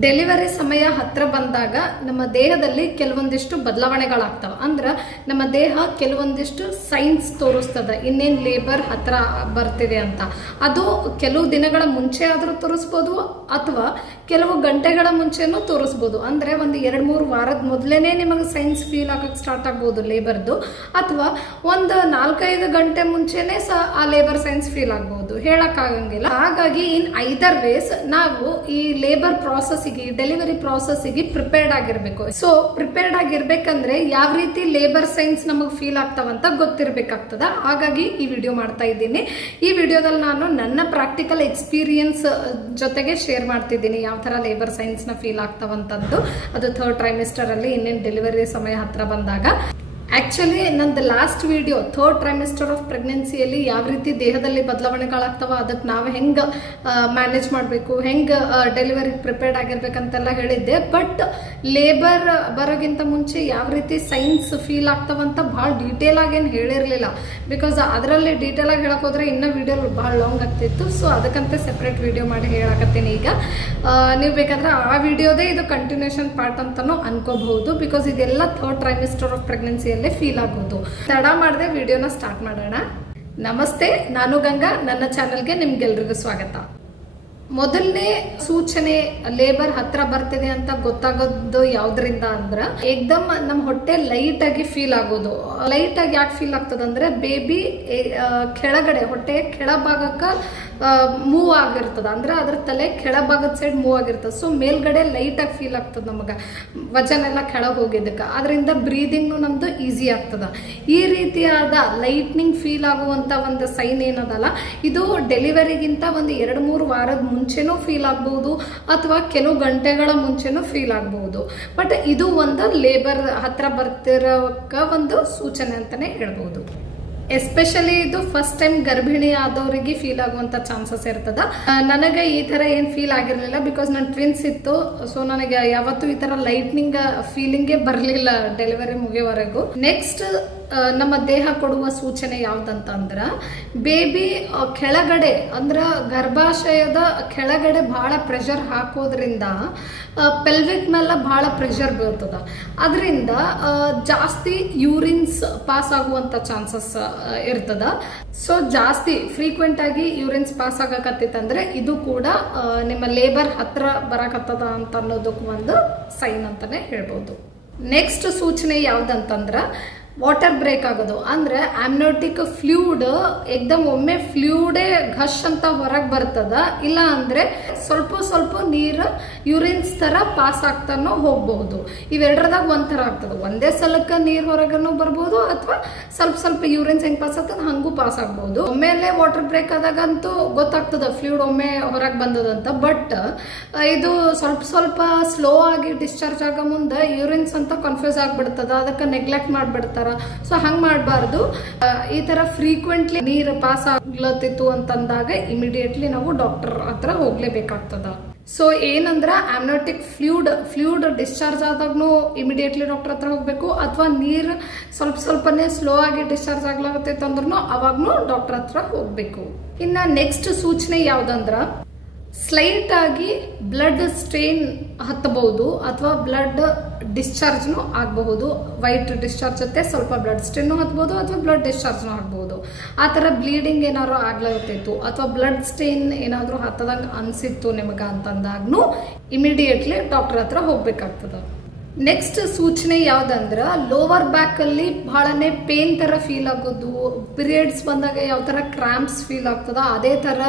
Delivery ಸಮಯ ಹತ್ರ ಬಂದಾಗ ನಮ್ಮ ದೇಹದಲ್ಲಿ ಕೆಲವೊಂದಿಷ್ಟು ಬದಲಾವಣೆಗಳಾಗ್ತವೆ. ಅಂದ್ರೆ ನಮ್ಮ ದೇಹ ಕೆಲವೊಂದಿಷ್ಟು ಸೈನ್ಸ್ ತೋರಿಸ್ತದೆ ಇನ್ನೇನು ಲೇಬರ್ ಹತ್ರ ಬರ್ತಿದೆ ಅಂತ. ಅದು ಕೆಲವು ದಿನಗಳ ಮುಂಚೆ ಆದರೂ ತೋರಿಸ್ಬೋದು ಅಥವಾ ಕೆಲವು ಗಂಟೆಗಳ ಮುಂಚೆನೂ ತೋರಿಸ್ಬೋದು. ಅಂದ್ರೆ ಒಂದು 2-3 ವಾರದ ಮೊದಲೇನೆ ನಿಮಗೆ ಸೈನ್ಸ್ ಫೀಲ್ ಆಗಕ್ಕೆ ಸ್ಟಾರ್ಟ್ ಆಗ್ಬೋದು ಲೇಬರ್ದು, ಅಥವಾ ಒಂದು 4-5 ಗಂಟೆ ಮುಂಚೆನೆ ಸಹ ಆ ಲೇಬರ್ ಸೈನ್ಸ್ ಫೀಲ್ ಆಗ್ಬಹುದು, ಹೇಳಕ್ಕಾಗಂಗಿಲ್ಲ. ಹಾಗಾಗಿ ಇನ್ ಐದರ್ ವೇಸ್ ನಾವು ಈ labour process delivery process prepared ಆಗಿರ್ಬೇಕು. ಸೊ ಪ್ರಿಪೇರ್ಡ್ ಆಗಿರ್ಬೇಕಂದ್ರೆ ಯಾವ ರೀತಿ ಲೇಬರ್ ಸೈನ್ಸ್ ನಮಗ್ ಫೀಲ್ ಆಗ್ತಾವಂತ ಗೊತ್ತಿರ್ಬೇಕಾಗ್ತದ. ಹಾಗಾಗಿ ಈ ವಿಡಿಯೋ ಮಾಡ್ತಾ ಇದ್ದೀನಿ. ಈ ವಿಡಿಯೋದಲ್ಲಿ ನಾನು ನನ್ನ ಪ್ರಾಕ್ಟಿಕಲ್ ಎಕ್ಸ್ಪೀರಿಯನ್ಸ್ ಜೊತೆಗೆ ಶೇರ್ ಮಾಡ್ತಿದ್ದೀನಿ ಯಾವ ತರ ಲೇಬರ್ ಸೈನ್ಸ್ ನ ಫೀಲ್ ಆಗ್ತಾವಂತದ್ದು. ಅದು 3rd ಟ್ರೈಮಿಸ್ಟರ್ ಅಲ್ಲಿ ಇನ್ನೇನು ಡೆಲಿವರಿ ಸಮಯ ಹತ್ರ ಬಂದಾಗ. ಆಕ್ಚುಲಿ ನಂದು last video 3rd trimester of ಪ್ರೆಗ್ನೆನ್ಸಿಯಲ್ಲಿ ಯಾವ ರೀತಿ ದೇಹದಲ್ಲಿ ಬದಲಾವಣೆಗಳಾಗ್ತಾವ, ಅದಕ್ಕೆ ನಾವು ಹೆಂಗ ಮ್ಯಾನೇಜ್ ಮಾಡಬೇಕು, ಹೆಂಗ ಡೆಲಿವರಿ ಪ್ರಿಪೇರ್ಡ್ ಆಗಿರ್ಬೇಕಂತೆಲ್ಲ ಹೇಳಿದ್ದೆ. ಬಟ್ ಲೇಬರ್ ಬರೋಕ್ಕಿಂತ ಮುಂಚೆ ಯಾವ ರೀತಿ ಸೈನ್ಸ್ ಫೀಲ್ ಆಗ್ತಾವಂತ ಭಾಳ ಡೀಟೇಲ್ ಆಗೇನು ಹೇಳಿರಲಿಲ್ಲ. ಬಿಕಾಸ್ ಅದರಲ್ಲಿ ಡೀಟೇಲ್ ಆಗಿ ಹೇಳಕ್ ಹೋದ್ರೆ ಇನ್ನೂ ವಿಡಿಯೋ ಭಾಳ ಲಾಂಗ್ ಆಗ್ತಿತ್ತು. ಸೊ ಅದಕ್ಕಂತ ಸೆಪ್ರೇಟ್ ವಿಡಿಯೋ ಮಾಡಿ ಹೇಳಕತ್ತೀನಿ. ಈಗ ನೀವು ಬೇಕಾದ್ರೆ ಆ ವಿಡಿಯೋದೇ ಇದು ಕಂಟಿನ್ಯೂಷನ್ ಪಾರ್ಟ್ ಅಂತಾನು ಅನ್ಕೋಬಹುದು. ಬಿಕಾಸ್ ಇದೆಲ್ಲ 3rd ಟ್ರೈಮಿಸ್ಟರ್ ಆಫ್ ಪ್ರೆಗ್ನೆನ್ಸಿಯಲ್ಲಿ ಫೀಲ್ ಆಗೋದು. ತಡ ಮಾಡದೆ ವಿಡಿಯೋನ ಸ್ಟಾರ್ಟ್ ಮಾಡೋಣ. ನಮಸ್ತೆ, ನಾನು ಗಂಗಾ. ನನ್ನ ಚಾನೆಲ್ಗೆ ನಿಮ್ಗೆಲ್ರಿಗೂ ಸ್ವಾಗತ. ಮೊದಲನೇ ಸೂಚನೆ ಲೇಬರ್ ಹತ್ರ ಬರ್ತಿದೆ ಅಂತ ಗೊತ್ತಾಗೋದು ಯಾವ್ದ್ರಿಂದ ಅಂದ್ರ ಏಕ್ದಮ್ ನಮ್ ಹೊಟ್ಟೆ ಲೈಟ್ ಆಗಿ ಫೀಲ್ ಆಗೋದು. ಲೈಟ್ ಆಗಿ ಯಾಕೆ ಫೀಲ್ ಆಗ್ತದಂದ್ರೆ ಬೇಬಿ ಕೆಳಗಡೆ ಹೊಟ್ಟೆ ಕೆಳಭಾಗಕ್ಕ ಮೂವ್ ಆಗಿರ್ತದ. ಅಂದ್ರೆ ಅದ್ರ ತಲೆ ಕೆಳಭಾಗದ ಸೈಡ್ ಮೂವ್ ಆಗಿರ್ತದ. ಸೊ ಮೇಲ್ಗಡೆ ಲೈಟ್ ಆಗಿ ಫೀಲ್ ಆಗ್ತದ ನಮಗ, ವಜನ್ ಎಲ್ಲ ಕೆಳಗೆ ಹೋಗಿದ್ದಕ್ಕ. ಅದರಿಂದ ಬ್ರೀದಿಂಗ್ ನಮ್ದು ಈಸಿ ಆಗ್ತದ. ಈ ರೀತಿಯಾದ ಲೈಟ್ನಿಂಗ್ ಫೀಲ್ ಆಗುವಂತ ಒಂದು ಸೈನ್ ಏನದಲ್ಲ, ಇದು ಡೆಲಿವರಿಗಿಂತ ಒಂದು 2-3 ವಾರದ ಮುಂಚೆನೂ ಫೀಲ್ ಆಗ್ಬಹುದು ಅಥವಾ ಕೆಲವು ಗಂಟೆಗಳ ಮುಂಚೆನೂ ಫೀಲ್ ಆಗಬಹುದು. ಬಟ್ ಇದು ಒಂದು ಲೇಬರ್ ಹತ್ರ ಬರ್ತಿರೋಕ ಒಂದು ಸೂಚನೆ ಅಂತಾನೆ ಹೇಳ್ಬಹುದು. ಎಸ್ಪೆಷಲಿ ಇದು ಫಸ್ಟ್ ಟೈಮ್ ಗರ್ಭಿಣಿ ಆದವರಿಗೆ ಫೀಲ್ ಆಗುವಂತ ಚಾನ್ಸಸ್ ಇರ್ತದ. ನನಗೆ ಈ ತರ ಏನ್ ಫೀಲ್ ಆಗಿರ್ಲಿಲ್ಲ, ಬಿಕಾಸ್ ನನ್ನ ಟ್ವಿನ್ಸ್ ಇತ್ತು. ಸೊ ನನಗೆ ಯಾವತ್ತೂ ಈ ತರ ಲೈಟ್ನಿಂಗ್ ಫೀಲಿಂಗೇ ಬರ್ಲಿಲ್ಲ ಡೆಲಿವರಿ ಮುಗಿಯವರೆಗೂ. ನೆಕ್ಸ್ಟ್ ನಮ್ಮ ದೇಹ ಕೊಡುವ ಸೂಚನೆ ಯಾವ್ದಂತಂದ್ರ ಬೇಬಿ ಕೆಳಗಡೆ ಅಂದ್ರ ಗರ್ಭಾಶಯದ ಕೆಳಗಡೆ ಬಹಳ ಪ್ರೆಷರ್ ಹಾಕೋದ್ರಿಂದ ಪೆಲ್ವಿಕ್ ಮೇಲೆ ಬಹಳ ಪ್ರೆಷರ್ ಬೀಳ್ತದ. ಅದರಿಂದ ಜಾಸ್ತಿ ಯೂರಿನ್ಸ್ ಪಾಸ್ ಆಗುವಂತ ಚಾನ್ಸಸ್ ಇರ್ತದ. ಸೊ ಜಾಸ್ತಿ ಫ್ರೀಕ್ವೆಂಟ್ ಆಗಿ ಯೂರಿನ್ಸ್ ಪಾಸ್ ಆಗಕತ್ತಿತ್ತಂದ್ರೆ ಇದು ಕೂಡ ನಿಮ್ಮ ಲೇಬರ್ ಹತ್ರ ಬರಕತ್ತದ ಅಂತ ಅನ್ನೋದಕ್ಕೆ ಒಂದು ಸೈನ್ ಅಂತಾನೆ ಹೇಳ್ಬೋದು. ನೆಕ್ಸ್ಟ್ ಸೂಚನೆ ಯಾವ್ದಂತಂದ್ರ ವಾಟರ್ ಬ್ರೇಕ್ ಆಗೋದು. ಅಂದ್ರೆ ಆಮ್ನಿಯೋಟಿಕ್ ಫ್ಲೂಯಿಡ್ ಏಕ್ದಮ್ ಒಮ್ಮೆ ಫ್ಲೂಯಿಡೇ ಘಶ್ ಅಂತ ಹೊರಗೆ ಬರ್ತದ, ಇಲ್ಲ ಅಂದ್ರೆ ಸ್ವಲ್ಪ ನೀರು ಯೂರಿನ್ಸ್ ತರ ಪಾಸ್ ಆಗ್ತಾನೋ ಹೋಗ್ಬಹುದು. ಇವೆರಡರದಾಗ ಒಂಥರ ಆಗ್ತದ. ಒಂದೇ ಸಲಕ್ಕ ನೀರ್ ಹೊರಗನು ಬರ್ಬೋದು ಅಥವಾ ಸ್ವಲ್ಪ ಯೂರಿನ್ಸ್ ಹೆಂಗ್ ಪಾಸ್ ಆಗ್ತದ ಹಂಗೂ ಪಾಸ್ ಆಗ್ಬಹುದು. ಒಮ್ಮೆಲೆ ವಾಟರ್ ಬ್ರೇಕ್ ಆದಾಗಂತೂ ಗೊತ್ತಾಗ್ತದ ಫ್ಲೂಯಿಡ್ ಒಮ್ಮೆ ಹೊರಗೆ ಬಂದದಂತ. ಬಟ್ ಇದು ಸ್ವಲ್ಪ ಸ್ಲೋ ಆಗಿ ಡಿಸ್ಚಾರ್ಜ್ ಆಗೋ ಮುಂದೆ ಯೂರಿನ್ಸ್ ಅಂತ ಕನ್ಫ್ಯೂಸ್ ಆಗ್ಬಿಡ್ತದ. ಅದಕ್ಕೆ ನೆಗ್ಲೆಕ್ಟ್ ಮಾಡ್ಬಿಡ್ತಾರ. ಸೊ ಹಂಗ್ ಮಾಡಬಾರ್ದು. ಈ ತರ ಫ್ರೀಕ್ವೆಂಟ್ಲಿ ನೀರು ಪಾಸ್ ಆಗ್ಲತ್ತಿತ್ತು ಅಂತಂದಾಗ ಇಮಿಡಿಯೇಟ್ಲಿ ನಾವು ಡಾಕ್ಟರ್ ಹತ್ರ ಹೋಗ್ಲೇಬೇಕಾಗ್ತದ. ಸೊ ಏನಂದ್ರ ಆಮ್ನಿಯೋಟಿಕ್ ಫ್ಲೂಯಿಡ್ ಡಿಸ್ಚಾರ್ಜ್ ಆದಾಗ್ನು ಇಮಿಡಿಯೇಟ್ಲಿ ಡಾಕ್ಟರ್ ಹತ್ರ ಹೋಗ್ಬೇಕು, ಅಥವಾ ನೀರು ಸ್ವಲ್ಪನೇ ಸ್ಲೋ ಆಗಿ ಡಿಸ್ಚಾರ್ಜ್ ಆಗ್ಲಾಗತ್ತೈತೆ ಅಂದ್ರೂ ಅವಾಗ್ನು ಡಾಕ್ಟರ್ ಹತ್ರ ಹೋಗ್ಬೇಕು. ಇನ್ನ ನೆಕ್ಸ್ಟ್ ಸೂಚನೆ ಯಾವ್ದಂದ್ರ ಸ್ಲೈಟ್ ಆಗಿ ಬ್ಲಡ್ ಸ್ಟ್ರೈನ್ ಹತ್ತಬಹುದು ಅಥವಾ ಬ್ಲಡ್ ಡಿಸ್ಚಾರ್ಜ್ನು ಆಗಬಹುದು. ವೈಟ್ ಡಿಸ್ಚಾರ್ಜ್ ಜೊತೆ ಸ್ವಲ್ಪ ಬ್ಲಡ್ ಸ್ಟ್ರೈನ್ ಹತ್ಬಹುದು ಅಥವಾ ಬ್ಲಡ್ ಡಿಸ್ಚಾರ್ಜ್ನು ಆಗಬಹುದು. ಆ ತರ ಬ್ಲೀಡಿಂಗ್ ಏನಾದ್ರು ಆಗ್ಲಾಗತ್ತಿತ್ತು ಅಥವಾ ಬ್ಲಡ್ ಸ್ಟ್ರೈನ್ ಏನಾದ್ರು ಹತ್ತದಂಗ ಅನ್ಸಿತ್ತು ನಿಮಗ ಅಂತಂದಾಗ್ನು ಇಮಿಡಿಯೇಟ್ಲಿ ಡಾಕ್ಟರ್ ಹತ್ರ ಹೋಗ್ಬೇಕಾಗ್ತದ. ನೆಕ್ಸ್ಟ್ ಸೂಚನೆ ಯಾವ್ದಂದ್ರ ಲೋವರ್ ಬ್ಯಾಕ್ ಅಲ್ಲಿ ಬಹಳನೇ ಪೇನ್ ತರ ಫೀಲ್ ಆಗೋದು. ಪೀರಿಯಡ್ಸ್ ಬಂದಾಗ ಯಾವ ತರ ಕ್ರಾಂಪ್ಸ್ ಫೀಲ್ ಆಗ್ತದ ಅದೇ ತರ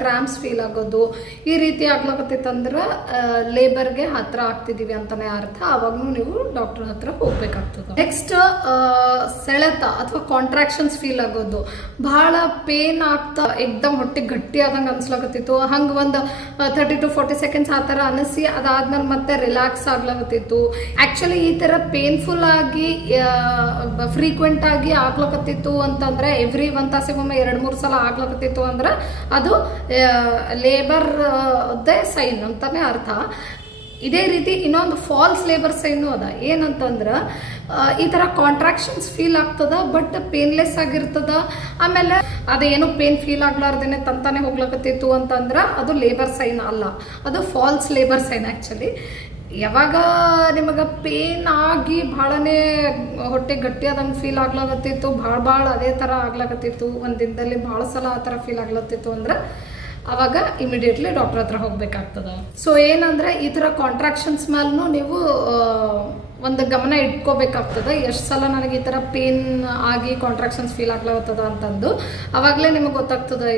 ಕ್ರಾಂಪ್ಸ್ ಫೀಲ್ ಆಗೋದು. ಈ ರೀತಿ ಆಗ್ಲಾಕತ್ತಂದ್ರ ಲೇಬರ್ಗೆ ಹತ್ರ ಆಗ್ತಿದೀವಿ ಅಂತಾನೆ ಅರ್ಥ. ಅವಾಗ್ನು ನೀವು ಡಾಕ್ಟರ್ ಹತ್ರ ಹೋಗ್ಬೇಕಾಗ್ತದ. ನೆಕ್ಸ್ಟ್ ಸೆಳೆತ ಅಥವಾ ಕಾಂಟ್ರಾಕ್ಷನ್ಸ್ ಫೀಲ್ ಆಗೋದು. ಬಹಳ ಪೇನ್ ಆಗ್ತಾ ಎಕ್ದಮ್ ಹೊಟ್ಟೆ ಗಟ್ಟಿ ಆದಂಗ ಅನ್ಸ್ಲಾಗತ್ತಿತ್ತು. ಹಂಗ ಒಂದು 30 to 40 ಸೆಕೆಂಡ್ಸ್ ಆ ತರ ಅನಿಸಿ ಅದಾದ್ಮೇಲೆ ಮತ್ತೆ ರಿಲ್ಯಾಕ್ಸ್ ಆಗ್ಲಾಗತ್ತಿತ್ತು. ಆಕ್ಚುಲಿ ಈ ತರ ಪೇನ್ಫುಲ್ ಆಗಿ ಫ್ರೀಕ್ವೆಂಟ್ ಆಗಿ ಆಗ್ಲಕತ್ತಿತ್ತು ಅಂತಂದ್ರೆ ಎವ್ರಿ 1 ತಾಸಿಗೊಮ್ಮೆ 2-3 ಸಲ ಆಗ್ಲಕತ್ತಿತ್ತು ಅಂದ್ರೆ ಅದು ಲೇಬರ್ ಸೈನ್ ಅಂತಾನೆ ಅರ್ಥ. ಇದೇ ರೀತಿ ಇನ್ನೊಂದು ಫಾಲ್ಸ್ ಲೇಬರ್ ಸೈನು ಅದ. ಏನಂತಂದ್ರೆ ಈ ಥರ ಕಾಂಟ್ರಾಕ್ಷನ್ಸ್ ಫೀಲ್ ಆಗ್ತದ, ಬಟ್ ಪೇನ್ಲೆಸ್ ಆಗಿರ್ತದ. ಆಮೇಲೆ ಅದೇನು ಪೇನ್ ಫೀಲ್ ಆಗ್ಲಾರ್ದೇನೆ ತಂತಾನೆ ಹೋಗ್ಲಕತ್ತಿತ್ತು ಅಂತಂದ್ರೆ ಅದು ಲೇಬರ್ ಸೈನ್ ಅಲ್ಲ, ಅದು ಫಾಲ್ಸ್ ಲೇಬರ್ ಸೈನ್. ಆ್ಯಕ್ಚುಲಿ ಯಾವಾಗ ನಿಮಗೆ ಪೇನ್ ಆಗಿ ಭಾಳನೇ ಹೊಟ್ಟೆ ಗಟ್ಟಿ ಆದಂಗೆ ಫೀಲ್ ಆಗ್ಲಾಗತ್ತಿತ್ತು, ಭಾಳ ಅದೇ ಥರ ಆಗ್ಲಾಗತ್ತಿತ್ತು, ಒಂದು ದಿನದಲ್ಲಿ ಭಾಳ ಸಲ ಆ ಥರ ಫೀಲ್ ಆಗ್ಲತ್ತಿತ್ತು ಅಂದ್ರೆ ಅವಾಗ ಇಮಿಡಿಯೇಟ್ಲಿ ಡಾಕ್ಟರ್ ಹತ್ರ ಹೋಗ್ಬೇಕಾಗ್ತದ. ಸೊ ಏನಂದ್ರೆ ಈ ಥರ ಕಾಂಟ್ರಾಕ್ಷನ್ಸ್ ಮೇಲೂ ನೀವು ಒಂದು ಗಮನ ಇಟ್ಕೋಬೇಕಾಗ್ತದೆ. ಎಷ್ಟು ಸಲ ನನಗೆ ಈ ಥರ ಪೇನ್ ಆಗಿ ಕಾಂಟ್ರಾಕ್ಷನ್ಸ್ ಫೀಲ್ ಆಗ್ಲಾಗ್ತದ ಅಂತಂದು ಅವಾಗಲೇ ನಿಮಗೆ ಗೊತ್ತಾಗ್ತದೆ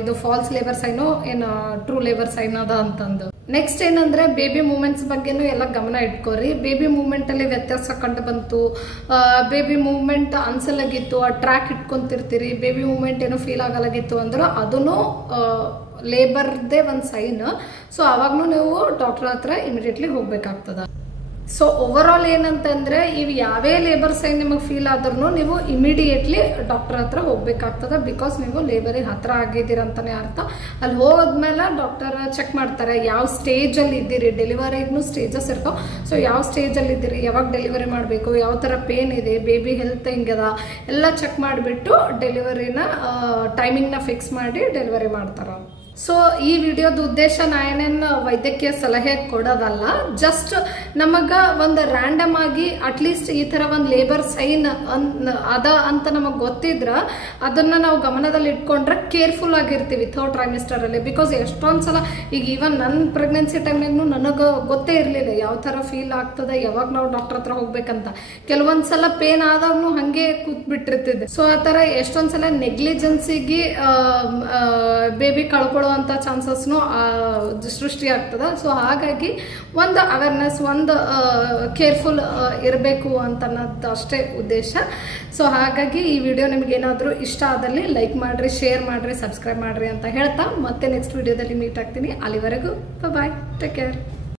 ಇದು ಫಾಲ್ಸ್ ಲೇಬರ್ ಸೈನು ಏನು ಟ್ರೂ ಲೇಬರ್ ಸೈನ್ ಅದ ಅಂತಂದು. ನೆಕ್ಸ್ಟ್ ಏನಂದ್ರೆ ಬೇಬಿ ಮೂಮೆಂಟ್ಸ್ ಬಗ್ಗೆನೂ ಎಲ್ಲ ಗಮನ ಇಟ್ಕೋರಿ. ಬೇಬಿ ಮೂಮೆಂಟ್ ಅಲ್ಲಿ ವ್ಯತ್ಯಾಸ ಕಂಡು ಬಂತು, ಬೇಬಿ ಮೂವ್ಮೆಂಟ್ ಅನ್ಸಲಾಗಿತ್ತು, ಆ ಟ್ರ್ಯಾಕ್ ಇಟ್ಕೊಂತಿರ್ತೀರಿ, ಬೇಬಿ ಮೂವ್ಮೆಂಟ್ ಏನೋ ಫೀಲ್ ಆಗಲಾಗಿತ್ತು ಅಂದ್ರೆ ಅದನ್ನು ಲೇಬರ್ದೇ ಒಂದು ಸೈನ್. ಸೊ ಅವಾಗ್ನೂ ನೀವು ಡಾಕ್ಟರ್ ಹತ್ರ ಇಮಿಡಿಯೇಟ್ಲಿ ಹೋಗ್ಬೇಕಾಗ್ತದ. ಸೊ ಓವರ್ ಆಲ್ ಏನಂತಂದ್ರೆ ಇವು ಯಾವೇ ಲೇಬರ್ ಸೈನ್ ನಿಮಗೆ ಫೀಲ್ ಆದ್ರೂ ನೀವು ಇಮಿಡಿಯೇಟ್ಲಿ ಡಾಕ್ಟರ್ ಹತ್ರ ಹೋಗ್ಬೇಕಾಗ್ತದೆ. ಬಿಕಾಸ್ ನೀವು ಲೇಬರಿಗೆ ಹತ್ರ ಆಗಿದ್ದೀರಂತಾನೆ ಅರ್ಥ. ಅಲ್ಲಿ ಹೋದ್ಮೇಲೆ ಡಾಕ್ಟರ್ ಚೆಕ್ ಮಾಡ್ತಾರೆ ಯಾವ ಸ್ಟೇಜಲ್ಲಿ ಇದ್ದೀರಿ. ಡೆಲಿವರಿಗೂ ಸ್ಟೇಜಸ್ ಇರ್ತಾವೆ. ಸೊ ಯಾವ ಸ್ಟೇಜಲ್ಲಿ ಇದ್ದೀರಿ, ಯಾವಾಗ ಡೆಲಿವರಿ ಮಾಡಬೇಕು, ಯಾವ ಥರ ಪೇನ್ ಇದೆ, ಬೇಬಿ ಹೆಲ್ತ್ ಹೆಂಗದ ಎಲ್ಲ ಚೆಕ್ ಮಾಡಿಬಿಟ್ಟು ಡೆಲಿವರಿನ ಟೈಮಿಂಗ್ನ ಫಿಕ್ಸ್ ಮಾಡಿ ಡೆಲಿವರಿ ಮಾಡ್ತಾರೆ. ಸೊ ಈ ವಿಡಿಯೋದ ಉದ್ದೇಶ ನಾನೇನು ವೈದ್ಯಕೀಯ ಸಲಹೆ ಕೊಡೋದಲ್ಲ, ಜಸ್ಟ್ ನಮಗ ಒಂದು ರ್ಯಾಂಡಮ್ ಆಗಿ ಅಟ್ಲೀಸ್ಟ್ ಈ ಥರ ಒಂದು ಲೇಬರ್ ಸೈನ್ ಅದ ಅಂತ ನಮಗೆ ಗೊತ್ತಿದ್ರ ಅದನ್ನ ನಾವು ಗಮನದಲ್ಲಿ ಇಟ್ಕೊಂಡ್ರೆ ಕೇರ್ಫುಲ್ ಆಗಿರ್ತೀವಿ ಥರ್ಡ್ ಟ್ರೈಮಿಸ್ಟರ್ ಅಲ್ಲಿ. ಬಿಕಾಸ್ ಎಷ್ಟೊಂದು ಸಲ ಈಗ ಈವನ್ ನನ್ನ ಪ್ರೆಗ್ನೆನ್ಸಿ ಟೈಮ್ನಾಗೂ ನನಗೆ ಗೊತ್ತೇ ಇರಲಿಲ್ಲ ಯಾವ ಥರ ಫೀಲ್ ಆಗ್ತದೆ, ಯಾವಾಗ ನಾವು ಡಾಕ್ಟರ್ ಹತ್ರ ಹೋಗ್ಬೇಕಂತ. ಕೆಲವೊಂದು ಸಲ ಪೇನ್ ಆದಾಗೂ ಹಾಗೆ ಕೂತ್ಬಿಟ್ಟಿರ್ತಿದ್ದೆ. ಸೊ ಆ ಥರ ಎಷ್ಟೊಂದು ಸಲ ನೆಗ್ಲಿಜೆನ್ಸಿಗೆ ಬೇಬಿ ಕಳ್ಕೊಳ್ಳೋ ಅಂತ ಚಾನ್ಸಸ್ನು ಸೃಷ್ಟಿ ಆಗ್ತದ. ಸೊ ಹಾಗಾಗಿ ಒಂದು ಅವೇರ್ನೆಸ್, ಒಂದು ಕೇರ್ಫುಲ್ ಇರಬೇಕು ಅಂತ ಅನ್ನೋದು ಅಷ್ಟೇ ಉದ್ದೇಶ. ಸೊ ಹಾಗಾಗಿ ಈ ವಿಡಿಯೋ ನಿಮ್ಗೇನಾದರೂ ಇಷ್ಟ ಆದಲ್ಲಿ ಲೈಕ್ ಮಾಡ್ರಿ, ಶೇರ್ ಮಾಡ್ರಿ, ಸಬ್ಸ್ಕ್ರೈಬ್ ಮಾಡ್ರಿ ಅಂತ ಹೇಳ್ತಾ ಮತ್ತೆ ನೆಕ್ಸ್ಟ್ ವಿಡಿಯೋದಲ್ಲಿ ಮೀಟ್ ಆಗ್ತೀನಿ. ಅಲ್ಲಿವರೆಗೂ ಬಾಯ್, ಟೇಕ್ ಕೇರ್.